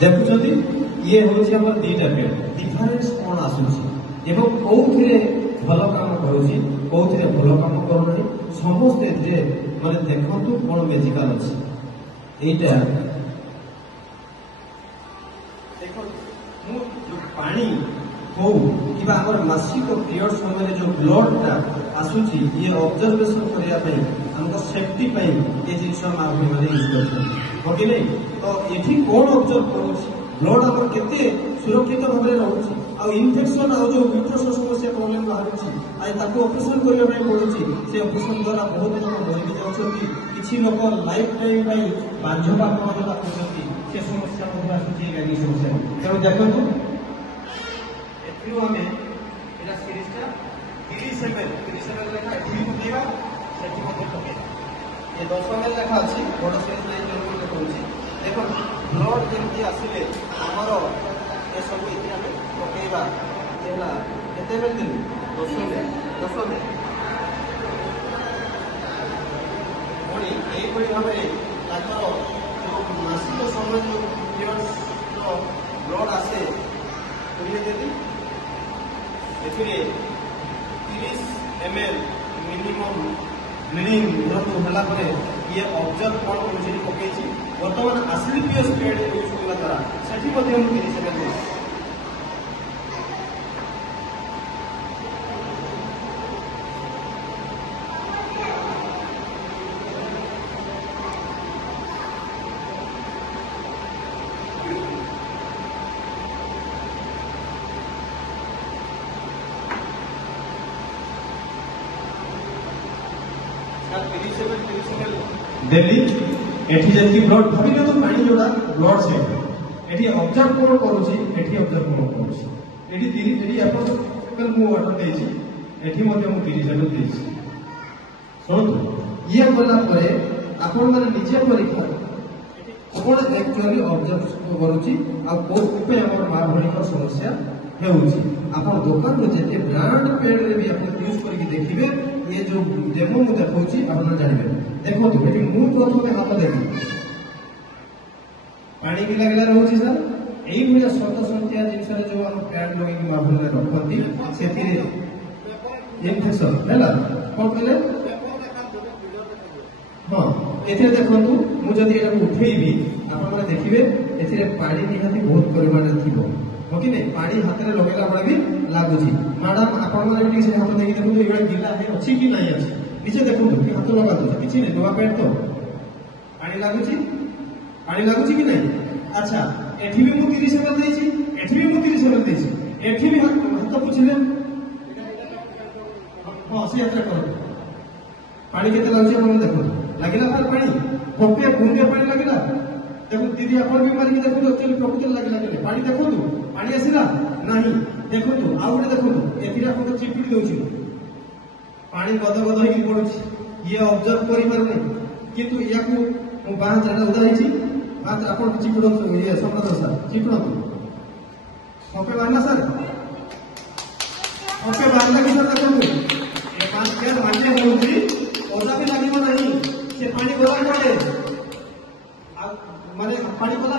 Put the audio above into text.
देखुं ये हूँ दीटा पेड़ डिफरेन्स कौन आसूसी एवं कौन भल काम करुँची कौन भल काम करूना समस्ते माने देखु कौन मेजिकाल अच्छी यहीटा पानी हो कि मासिक पीरियड समय जो ब्लड आसूची ये ऑब्जर्वेशन करने हमको सेफ्टी ये जिन मैंने यूज कर कि नहीं तो ये कौन ऑब्जर्व कर ब्लड आम के सुरक्षित भाव में रोचे आ इन्फेक्शन आ जो यूट्रस समस्या प्रोब्लेम बाहर ऑपरेशन करने पड़ू से ऑपरेशन द्वारा बहुत लोग मरी जाती किसी लोग लाइफ टाइम बाध्यपात से समस्या आसूची समस्या तेणु देखो आम सीरीजटा 30 ml लेखा पकेवा ये 10 ml लेखा अच्छी बड़ सीरीज नहीं जरूर कहूँ देखो ब्लड जमी आसिले आमर ये सब ये आम पकेवा केते बेल दिन 10 ml पुणी यही भाव जो मासिक समय जो पीरियड्स ब्लड आसे देती 30 ml मिनिमम ब्लीडिंग धरतु है ये ऑब्जर्व कौन कर पकई बर्तमान आसिलिपियस पेड यूज करने द्वारा से 30 ml डेली एठी जति ब्लड भाभी तो पानी जोड़ा ब्लड से एठी ऑब्जर्व कोन करूची एठी ऑब्जर्व कोन करूची एठी अपन मु वाटर देछि एठी मध्ये मु 30 ml देछि सुनतु ये बोला परे आपण माने निजे परीक्षा कोन एक्चुअली ऑब्जर्व करूची आ कोन पे हमर मां भणी को समस्या हेउची आपण दुकान रो जेते ब्रांड पेड रे भी आपण यूज करके देखिबे ये जो डेमो मु देखौची आपण जानिबे देखो तो बेटी मु प्रथम हाथ देखि पानी भी लागला रहउची सर एई भलिया सत संख्या जिनसरे जो हम पैड लगे कि माभुल रे रखती सेति इन्फेक्शन हैला कोन कहले हां एथे देखंतु मु जदी एटा उठेइबी आपण माने देखिबे एथिरे पानी निहाती बहुत परिमाण रे थिबो ओके ने पानी हाथ रे लगेला बडा भी लागुची मैडम आपण माने भी से हाथ देखि देखु एगळे गिला है अछि कि नाही अछि नीचे देखु कि हाथ लगा दो किछि नै नवा पेट तो पानी लागुची कि नहीं अच्छा एठी भी मु 30 ml देछि एठी भी मु 30 ml देछि एठी भी हाथ पुछले हां से यात्रा करो पानी केते लागुची आपण देखु लागिला पर पानी ठोके बूंदे पानी लागिला देखो दीदी आपण भी मारी देखु एक्चुअली प्रकृति लागिला के पानी देखु पानी आसिला नहीं देखु आउ गोटे देखु एथिरा आपण चिपड़ी दोछि पानी गद गद होई पड़ुछि ये ऑब्जर्व करि पारने किंतु याकू मु बाह जाडा उदा हिछि बात आपण चिपड़ो ये संपद सर चिपड़ो ओके बारना सर ओके बारना कि सर देखु ये पांच केयर माने होउछि ओदा भी लागिबो नहीं से पानी गरम पड़े माने पानी पला